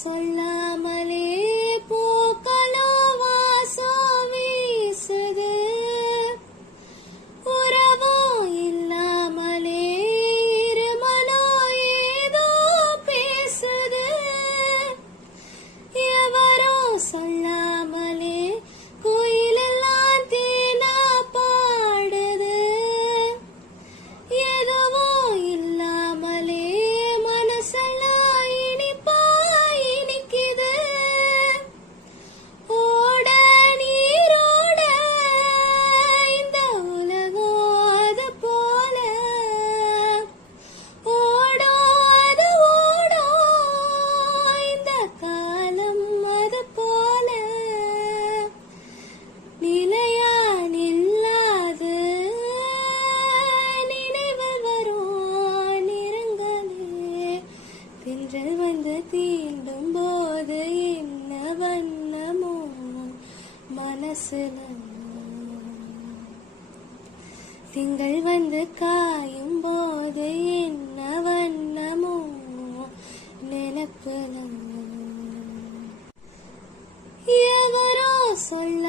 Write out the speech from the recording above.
சொல்லாமலே பூக்களோ வாசம் வீசுது. உறவோ இல்லாமலே இருமனோ ஏதோ பேசுது. எவரோ சொல்லாமலே கோயிலெல்லாம் தேனா பாடுது. எதுவோ இல்லாமலே மனசெல்லாம் இனிப்பா இனிக்குது. ஓட நீரோட இந்த உலகம் அது போல ஓடோ அது ஓடோ இந்த காலம் அது போல நிலையா நில்லாது நினைவில் வரும் நிறங்களே திங்கள் வந்து தீண்டும் போது என்ன வண்ணமோ மனசுல. திங்கள் வந்து காயும் போது என்ன வண்ணமோ நினைப்புல. எவரோ சொல்ல